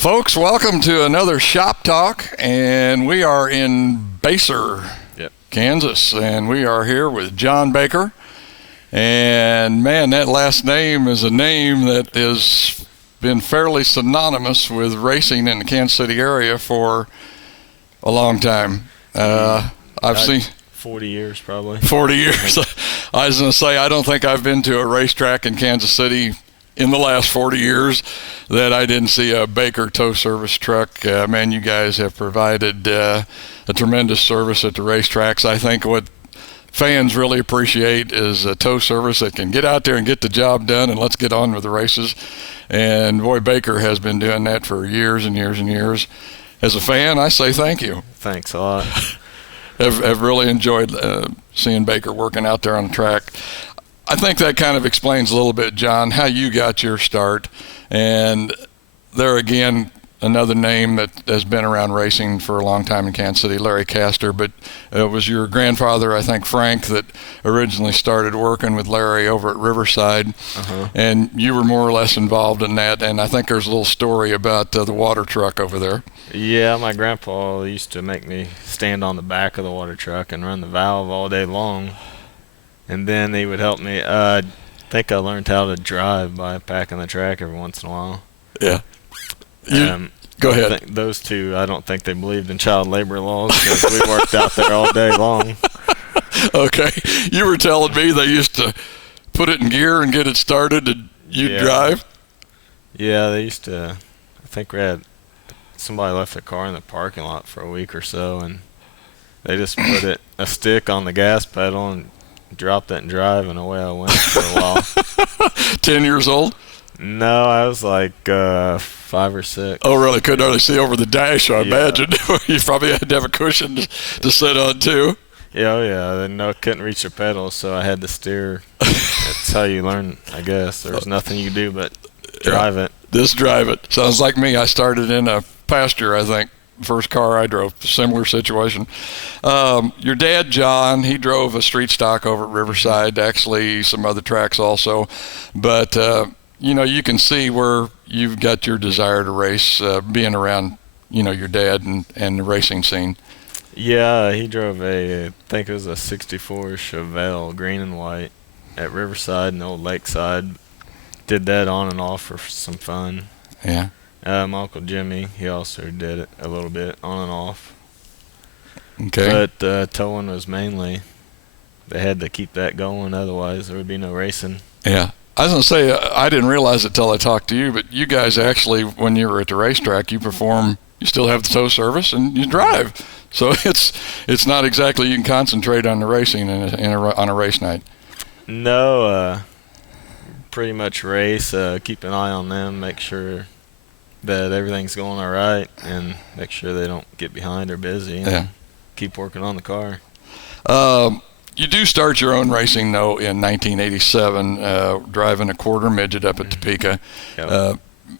Folks, welcome to another Shop Talk, and we are in Baser, Kansas, and we are here with John Baker. And man, that last name is a name that has been fairly synonymous with racing in the Kansas City area for a long time. I've seen 40 years probably. 40 years. I was going to say, I don't think I've been to a racetrack in Kansas City in the last 40 years that I didn't see a Baker tow service truck. Man, you guys have provided a tremendous service at the racetracks. I think what fans really appreciate is a tow service that can get out there and get the job done, and let's get on with the races. And boy, Baker has been doing that for years and years and years. As a fan, I say thank you. Thanks a lot. Have really enjoyed seeing Baker working out there on the track. I think that kind of explains a little bit, John, how you got your start. And there again, another name that has been around racing for a long time in Kansas City, Larry Castor. But it was your grandfather, I think, Frank, that originally started working with Larry over at Riverside. And you were more or less involved in that. And I think there's a little story about the water truck over there. Yeah, my grandpa used to make me stand on the back of the water truck and run the valve all day long. And then he would help me. I think I learned how to drive by packing the track every once in a while. Yeah. Go ahead. Those two, I don't think they believed in child labor laws because we worked out there all day long. Okay. You were telling me they used to put it in gear and get it started and you'd drive? Yeah, they used to. I think we had somebody left their car in the parking lot for a week or so, and they just put a stick on the gas pedal and dropped it and drive, and away I went for a while. 10 years old? No, I was like 5 or 6. Oh, really? Couldn't hardly see over the dash, I imagine. You probably had to have a cushion to sit on, too. Yeah, Then I couldn't reach the pedals, so I had to steer. That's how you learn, I guess. There's nothing you can do but drive it. Just drive it. Sounds like me. I started in a pasture, I think. First car I drove, similar situation. Your dad, John, he drove a street stock over at Riverside, actually some other tracks also. But, you can see where you've got your desire to race, being around, your dad and the racing scene. Yeah, he drove I think it was a 64 Chevelle, green and white, at Riverside and Old Lakeside. Did that on and off for some fun. Yeah. My Uncle Jimmy, he also did it a little bit on and off. Okay. But towing was mainly, they had to keep that going, otherwise there would be no racing. Yeah. I was going to say, I didn't realize it till I talked to you, but you guys actually, when you were at the racetrack, you still have the tow service and you drive. So it's not exactly you can concentrate on the racing on a race night. No, pretty much race, keep an eye on them, make sure that everything's going all right, and make sure they don't get behind or busy, and keep working on the car. You do start your own racing, though, in 1987, driving a quarter midget up at Topeka.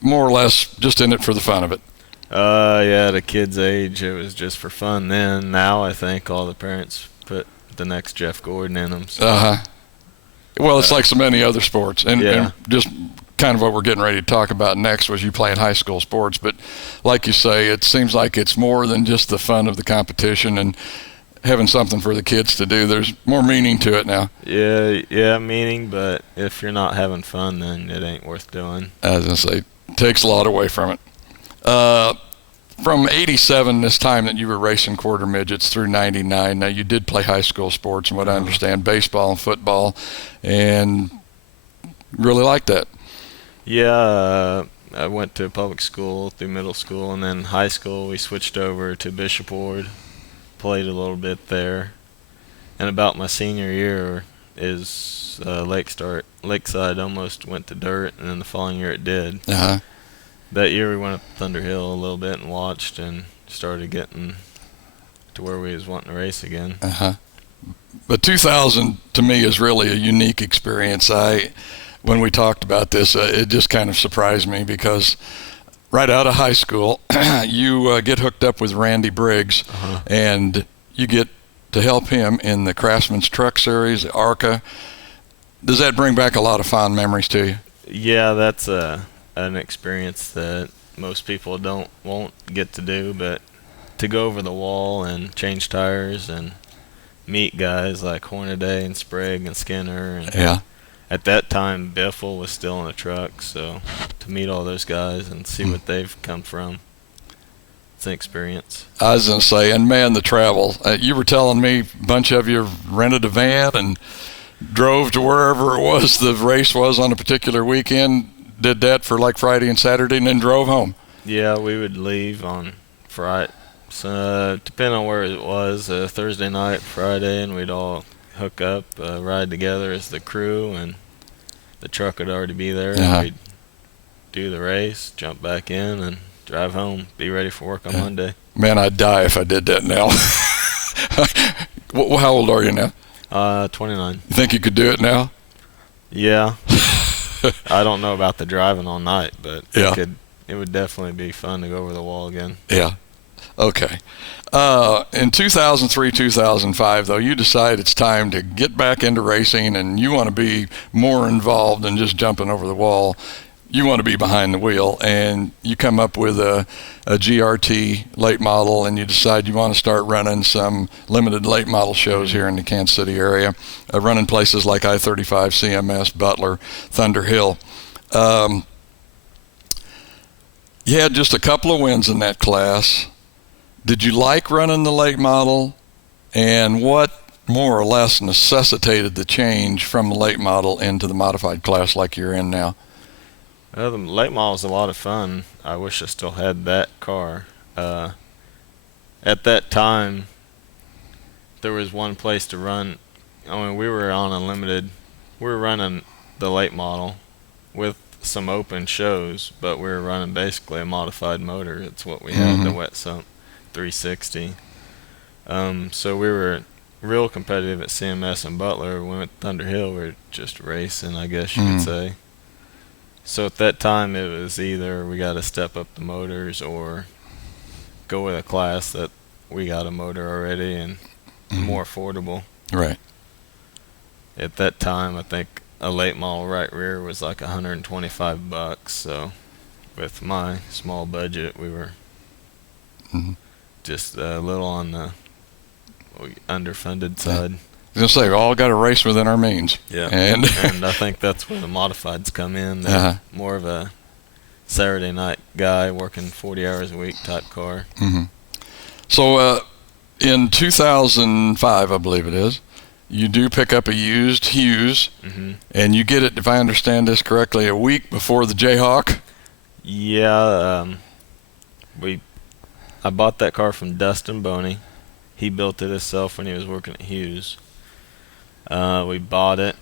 More or less just in it for the fun of it. At a kid's age, it was just for fun then. Now I think all the parents put the next Jeff Gordon in them. So. Well, it's like so many other sports. And just kind of what we're getting ready to talk about next was you playing high school sports. But like you say, it seems like it's more than just the fun of the competition and having something for the kids to do. There's more meaning to it now. Yeah, meaning, but if you're not having fun, then it ain't worth doing. As I say, it takes a lot away from it. From 87, this time that you were racing quarter midgets, through 99, now you did play high school sports, and what I understand, baseball and football, and really liked that. Yeah, I went to public school through middle school, and then high school we switched over to Bishop Ward, played a little bit there, and about my senior year is Lakeside almost went to dirt, and then the following year it did. That year we went up Thunder Hill a little bit and watched and started getting to where we was wanting to race again. But 2000 to me is really a unique experience. When we talked about this, it just kind of surprised me because right out of high school, you get hooked up with Randy Briggs, and you get to help him in the Craftsman's Truck Series, the ARCA. Does that bring back a lot of fond memories to you? Yeah, that's an experience that most people won't get to do, but to go over the wall and change tires and meet guys like Hornaday and Sprague and Skinner, and Yeah. at that time Biffle was still in the truck, so to meet all those guys and see what they've come from, it's an experience. I was going to say, and man, the travel. You were telling me a bunch of you rented a van and drove to wherever it was the race was on a particular weekend, did that for like Friday and Saturday, and then drove home. Yeah, we would leave on Friday, so depending on where it was, Thursday night, Friday, and we'd all hook up, ride together as the crew, and the truck would already be there, and we'd do the race, jump back in, and drive home, be ready for work on Monday. Man, I'd die if I did that now. How old are you now? 29. You think you could do it now? Yeah. I don't know about the driving all night, but it would definitely be fun to go over the wall again. Yeah. Okay. In 2003, 2005, though, you decide it's time to get back into racing and you want to be more involved than just jumping over the wall. You want to be behind the wheel, and you come up with a GRT late model, and you decide you want to start running some limited late model shows here in the Kansas City area, running places like I-35, CMS, Butler, Thunder Hill. You had just a couple of wins in that class. Did you like running the late model, and what more or less necessitated the change from the late model into the modified class like you're in now? The late model was a lot of fun. I wish I still had that car. At that time, there was one place to run. I mean, we were on unlimited. We were running the late model with some open shows, but we were running basically a modified motor. It's what we had, the Wet Sump 360. So we were real competitive at CMS and Butler. When we went to Thunder Hill, we were just racing, I guess you could say. So at that time, it was either we got to step up the motors or go with a class that we got a motor already and more affordable. Right. At that time, I think a late model right rear was like $125. So with my small budget, we were just a little on the underfunded side. I was going to say, we all got to race within our means. Yeah, and I think that's where the modifieds come in. They're more of a Saturday night guy working 40 hours a week type car. So in 2005, I believe it is, you do pick up a used Hughes, and you get it, if I understand this correctly, a week before the Jayhawk? Yeah, I bought that car from Dustin Boney. He built it himself when he was working at Hughes. We bought it,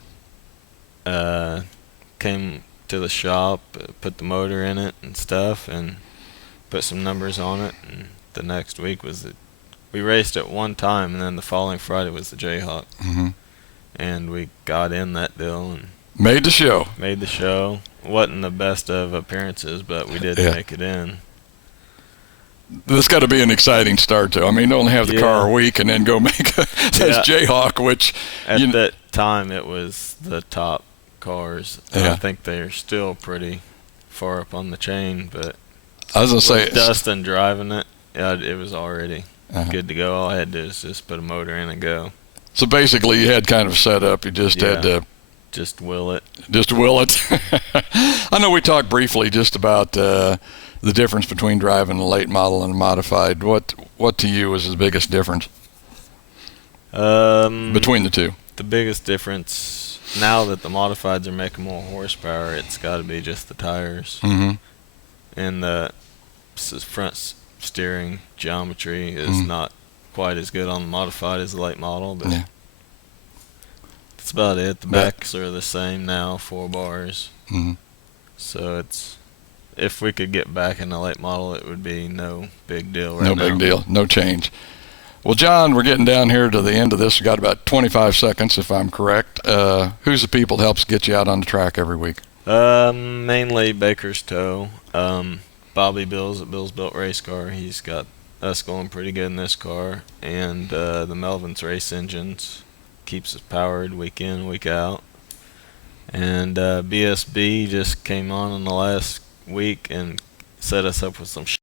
came to the shop, put the motor in it and stuff, and put some numbers on it. And the next week we raced it one time, and then the following Friday was the Jayhawk. And we got in that deal and made the show. Wasn't the best of appearances, but we did make it in. This got to be an exciting start, too. I mean, only have the car a week and then go make this Jayhawk, which... At that time, it was the top cars. I think they're still pretty far up on the chain, but I was going to say... Dustin driving it, it was already good to go. All I had to do is just put a motor in and go. So basically, you had kind of set up. You just had to... Just will it. Just will it. I know we talked briefly just about... the difference between driving a late model and a modified. What to you is the biggest difference between the two? The biggest difference, now that the modifieds are making more horsepower, it's got to be just the tires. And the front steering geometry is not quite as good on the modified as the late model, but that's about it. The backs are the same now, 4 bars. So if we could get back in the late model, it would be no big deal right now. No big deal. No change. Well, John, we're getting down here to the end of this. We've got about 25 seconds, if I'm correct. Who's the people that helps get you out on the track every week? Mainly Baker's Toe. Bobby Bills at Bills Built Race Car. He's got us going pretty good in this car. And the Melvin's Race Engines keeps us powered week in, week out. And BSB just came on in the last week and set us up with some